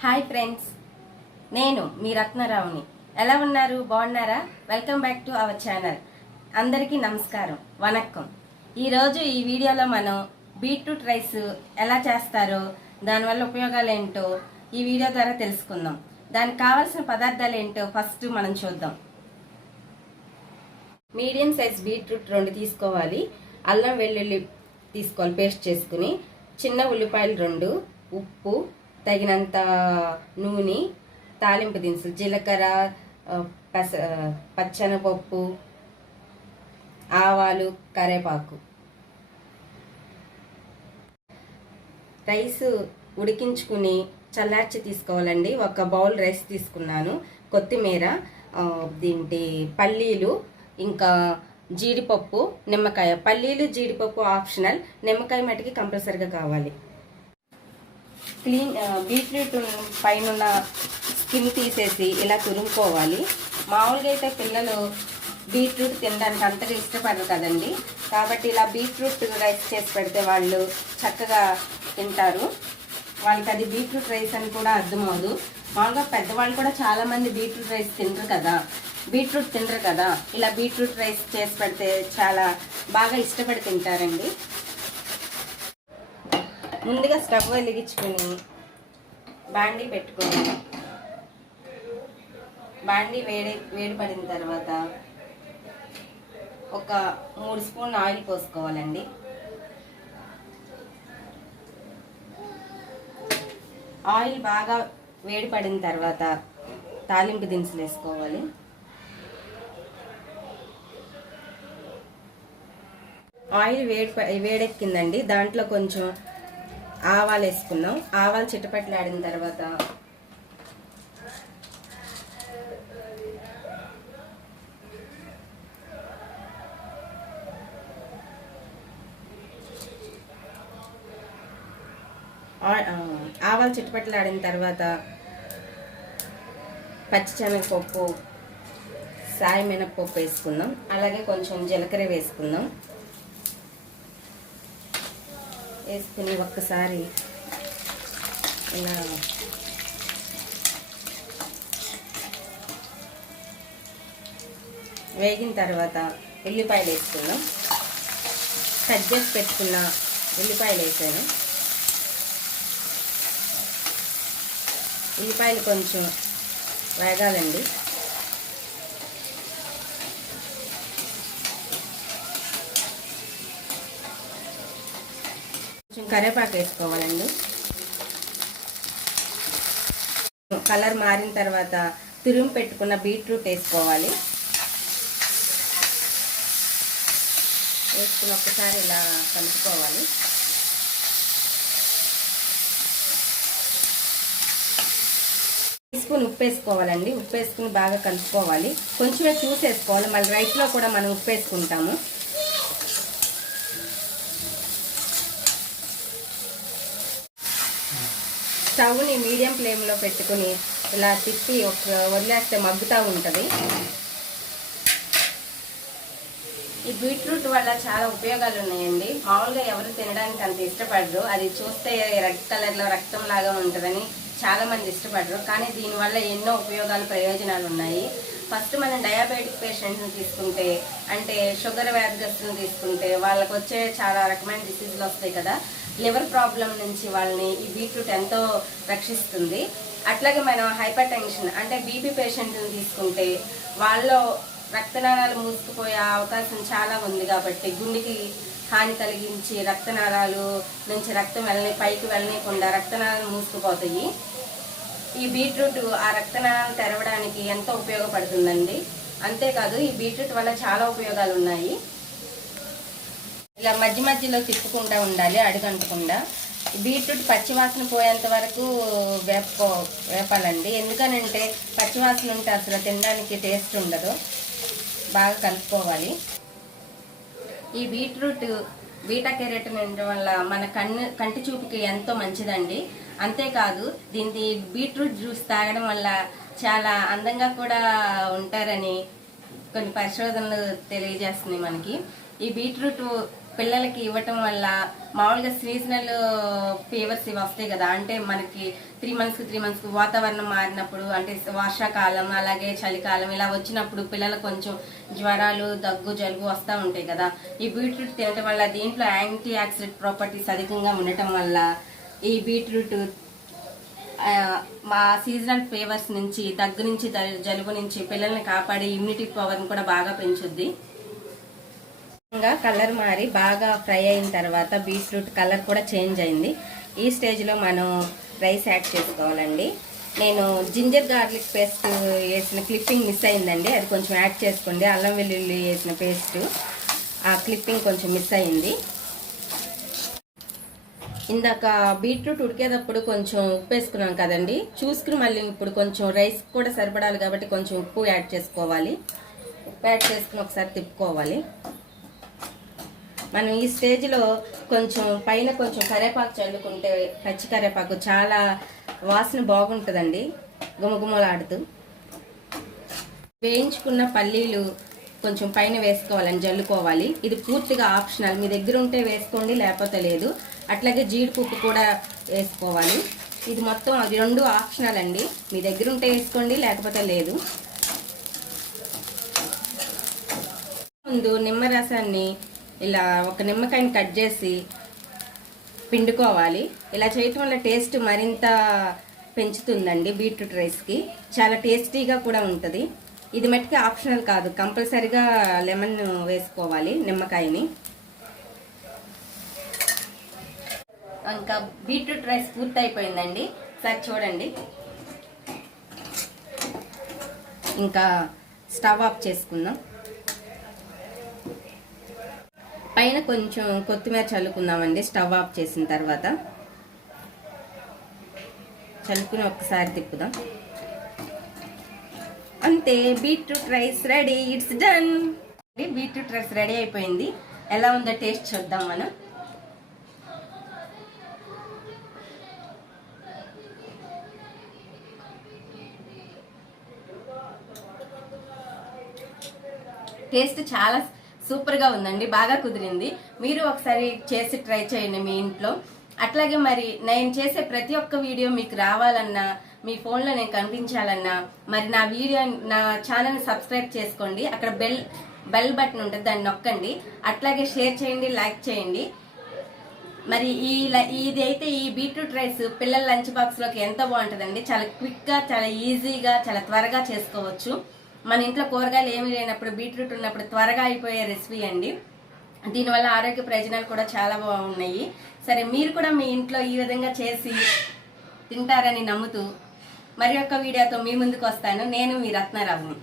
Hi friends, నేను మీ రత్నరావుని. ఎలా ఉన్నారు? బాగున్నారా? Welcome back to our channel. అందరికీ నమస్కారం, వణక్కం. ఈరోజు ఈ వీడియోలో మనం బీట్రూట్ రైస్ ఎలా చేస్తారో, దానివల్ల ఉపయోగాలు ఏంటో ఈ వీడియో ద్వారా తెలుసుకుందాం. దానికి కావాల్సిన పదార్థాలు ఏంటో ఫస్ట్ మనం చూద్దాం. మీడియం సైజ్ బీట్రూట్ 2 తీసుకోవాలి. అల్లం వెల్లుల్లి తీసుకోవాలి పేస్ట్ చేసుకుని. చిన్న ఉల్లిపాయలు 2, ఉప్పు, తగినంత నూనె, తాలింపు దినుసులు జీలకర్ర, పచ్చెనపప్పు, ఆవాలు, కరివేపాకు. రైస్ ఉడికించుకుని చల్లార్చి తీసుకోవాలండి. ఒక బౌల్ రైస్ తీసుకున్నాను. కొత్తిమీర, దీంటి పల్లీలు, ఇంకా జీడిపప్పు, నిమ్మకాయ. పల్లీలు జీడిపప్పు ఆప్షనల్, నిమ్మకాయ మటుకి కంపల్సరిగా కావాలి. బీట్రూట్ పైన స్కిన్ తీసేసి ఇలా తురుముకోవాలి. మామూలుగా అయితే పిల్లలు బీట్రూట్ తినడానికి అంతగా ఇష్టపడరు కదండి. కాబట్టి ఇలా బీట్రూట్ రైస్ చేసి పెడితే వాళ్ళు చక్కగా తింటారు. వాళ్ళకి అది బీట్రూట్ రైస్ అని కూడా అర్థమవుదు. మామూలుగా పెద్దవాళ్ళు కూడా చాలామంది బీట్రూట్ రైస్ బీట్రూట్ తినరు కదా. ఇలా బీట్రూట్ రైస్ చేసి పెడితే చాలా బాగా ఇష్టపడి తింటారండి. ముందుగా స్టవ్ వెలిగించుకుని బాండీ పెట్టుకొని, బాండీ వేడి పడిన తర్వాత ఒక 3 స్పూన్లు ఆయిల్ పోసుకోవాలండి. ఆయిల్ బాగా వేడి పడిన తర్వాత తాలింపు దినుసులు వేసుకోవాలి. ఆయిల్ వేడెక్కిందండి. దాంట్లో కొంచెం ఆవాలు వేసుకున్నాం. ఆవాలు చిటపట్లాడిన తర్వాత పచ్చిశనగపప్పు, సాయి మినపప్పు వేసుకుందాం. అలాగే కొంచెం జీలకర్ర వేసుకుందాం. వేసుకుని ఒక్కసారి ఇలా వేగిన తర్వాత ఉల్లిపాయలు వేసుకుందాం. కట్ చేసి పెట్టుకున్న ఉల్లిపాయలు వేసాను. ఉల్లిపాయలు కొంచెం వేగాలండి. కొంచెం కరివేపాకు వేసుకోవాలండి. కలర్ మారిన తర్వాత తురుము పెట్టుకున్న బీట్రూట్ వేసుకోవాలి. వేసుకుని ఒక్కసారి ఇలా కలుపుకోవాలి. స్పూన్ ఉప్పు వేసుకోవాలండి. ఉప్పు వేసుకుని బాగా కలుపుకోవాలి. కొంచెమే చూసి వేసుకోవాలి, మళ్ళీ రైస్లో కూడా మనం ఉప్పు వేసుకుంటాము. స్టవ్ని మీడియం ఫ్లేమ్లో పెట్టుకుని ఇలా తిప్పి వదిలేస్తే మగ్గుతూ ఉంటుంది. ఈ బీట్రూట్ వల్ల చాలా ఉపయోగాలు ఉన్నాయండి. మామూలుగా ఎవరు తినడానికి అంత ఇష్టపడరు. అది చూస్తే రెడ్ కలర్లో రక్తం లాగా ఉంటుందని చాలామంది ఇష్టపడరు. కానీ దీనివల్ల ఎన్నో ప్రయోజనాలు ఉన్నాయి. ఫస్ట్ మనం డయాబెటిక్ పేషెంట్ని తీసుకుంటే, అంటే షుగర్ వ్యాధిగ్రస్తులను తీసుకుంటే వాళ్ళకు వచ్చే చాలా రకమైన డిసీజులు వస్తాయి కదా. లివర్ ప్రాబ్లం నుంచి వాళ్ళని ఈ బీట్రూట్ ఎంతో రక్షిస్తుంది. అట్లాగే మనం హైపర్ టెన్షన్ అంటే బీపీ పేషెంట్ని తీసుకుంటే వాళ్ళలో రక్తనాళాలు మూసుకుపోయే అవకాశం చాలా ఉంది. కాబట్టి గుండెకి హాని కలిగించి రక్తనాళాలు నుంచి రక్తం పైకి వెళ్ళనీయకుండా రక్తనాళాలు మూసుకుపోతాయి. ఈ బీట్రూట్ ఆ రక్తనాళాలు తెరవడానికి ఎంతో ఉపయోగపడుతుందండి. అంతేకాదు ఈ బీట్రూట్ వల్ల చాలా ఉపయోగాలు ఉన్నాయి. ఇలా మధ్య మధ్యలో తిప్పుకుంటూ ఉండాలి, అడుగంటకుండా. బీట్రూట్ పచ్చివాసన పోయేంత వరకు వేపాలండి. ఎందుకనంటే పచ్చివాసన ఉంటే అసలు తినడానికి టేస్ట్ ఉండదు. బాగా కలుపుకోవాలి. ఈ బీట్రూట్ బీటా కెరోటిన్ ఉండడం వల్ల మన కంటి చూపుకి ఎంతో మంచిదండి. అంతేకాదు దీని బీట్రూట్ జ్యూస్ తాగడం వల్ల చాలా అందంగా కూడా ఉంటారని కొన్ని పరిశోధనలు తెలియజేస్తున్నాయి మనకి. ఈ బీట్రూట్ పిల్లలకి ఇవ్వటం వల్ల మామూలుగా సీజనల్ ఫీవర్స్ ఇవి వస్తాయి కదా, అంటే మనకి 3 మంత్స్కి వాతావరణం మారినప్పుడు, అంటే వర్షాకాలం అలాగే చలికాలం ఇలా వచ్చినప్పుడు పిల్లలకు కొంచెం జ్వరాలు, దగ్గు, జలుబు వస్తూ ఉంటాయి కదా. ఈ బీట్రూట్ తినటం వల్ల దీంట్లో యాంటీ ఆక్సిడెంట్ ప్రాపర్టీస్ అధికంగా ఉండటం వల్ల ఈ బీట్రూట్ మా సీజనల్ ఫీవర్స్ నుంచి, దగ్గు నుంచి, జలుబు నుంచి పిల్లల్ని కాపాడి ఇమ్యూనిటీ పవర్ని కూడా బాగా పెంచుద్ది. కలర్ మారి బాగా ఫ్రై అయిన తర్వాత బీట్రూట్ కలర్ కూడా చేంజ్ అయింది. ఈ స్టేజ్లో మనం రైస్ యాడ్ చేసుకోవాలండి. నేను జింజర్ గార్లిక్ పేస్ట్ వేసిన క్లిప్పింగ్ మిస్ అయిందండి, అది కొంచెం యాడ్ చేసుకోండి. అల్లం వెల్లుల్లి వేసిన పేస్ట్, ఆ క్లిప్పింగ్ కొంచెం మిస్ అయింది. ఇందాక బీట్రూట్ ఉడికేటప్పుడు కొంచెం ఉప్పు వేసుకున్నాం కదండి, చూసుకుని మళ్ళీ ఇప్పుడు కొంచెం రైస్ కూడా సరిపడాలి కాబట్టి కొంచెం ఉప్పు యాడ్ చేసుకోవాలి. ఉప్పు యాడ్ చేసుకుని ఒకసారి తిప్పుకోవాలి. మనం ఈ స్టేజ్లో కొంచెం పైన కొంచెం కరివేపాకు చల్లుకుంటే, పచ్చి కరివేపాకు చాలా వాసన బాగుంటుందండి, గుమగుమలాడుతూ. వేయించుకున్న పల్లీలు కొంచెం పైన వేసుకోవాలని జల్లుకోవాలి. ఇది పూర్తిగా ఆప్షనల్, మీ దగ్గర ఉంటే వేసుకోండి లేకపోతే లేదు. అట్లాగే జీడిపప్పు కూడా వేసుకోవాలి. ఇది మొత్తం అది రెండు ఆప్షనల్ అండి, మీ దగ్గర ఉంటే వేసుకోండి లేకపోతే లేదు. ముందు నిమ్మరసాన్ని ఇలా ఒక నిమ్మకాయని కట్ చేసి పిండుకోవాలి. ఇలా చేయటం వల్ల టేస్ట్ మరింత పెంచుతుందండి. బీట్రూట్ రైస్కి చాలా టేస్టీగా కూడా ఉంటుంది. ఇది మట్టుకి ఆప్షనల్ కాదు, కంపల్సరిగా లెమన్ వేసుకోవాలి, నిమ్మకాయని. ఇంకా బీట్రూట్ రైస్ పూర్తి అయిపోయిందండి, సరే చూడండి. ఇంకా స్టవ్ ఆఫ్ చేసుకుందాం. పైన కొంచెం కొత్తిమీర చల్లుకుందామండి. స్టవ్ ఆఫ్ చేసిన తర్వాత చల్లుకుని ఒక్కసారి తిప్పుదాం. అంతే, beetroot rice ready, it's done. Beetroot rice ready అయిపోయింది. ఎలా ఉందో టేస్ట్ చూద్దాం మనం. టేస్ట్ చాలా సూపర్గా ఉందండి, బాగా కుదిరింది. మీరు ఒకసారి చేసి ట్రై చేయండి మీ ఇంట్లో. అట్లాగే మరి నేను చేసే ప్రతి ఒక్క వీడియో మీకు రావాలన్నా, మీ ఫోన్లో నేను కనిపించాలన్నా మరి నా ఛానల్ని సబ్స్క్రైబ్ చేసుకోండి. అక్కడ బెల్ బటన్ ఉంటుంది, దాన్ని నొక్కండి. అట్లాగే షేర్ చేయండి, లైక్ చేయండి. మరి ఇది అయితే ఈ బీట్రూట్ రైస్ పిల్లల లంచ్ బాక్స్లోకి ఎంత బాగుంటుందండి. చాలా క్విక్గా, చాలా ఈజీగా, చాలా త్వరగా చేసుకోవచ్చు. మన ఇంట్లో కూరగాయలు ఏమీ లేనప్పుడు, బీట్రూట్ ఉన్నప్పుడు త్వరగా అయిపోయే రెసిపీ అండి. దీనివల్ల ఆరోగ్య ప్రయోజనాలు కూడా చాలా బాగున్నాయి. సరే, మీరు కూడా మీ ఇంట్లో ఈ విధంగా చేసి తింటారని నమ్ముతూ మరి ఒక్క వీడియోతో మీ ముందుకు వస్తాను. నేను మీ రత్నారావుని.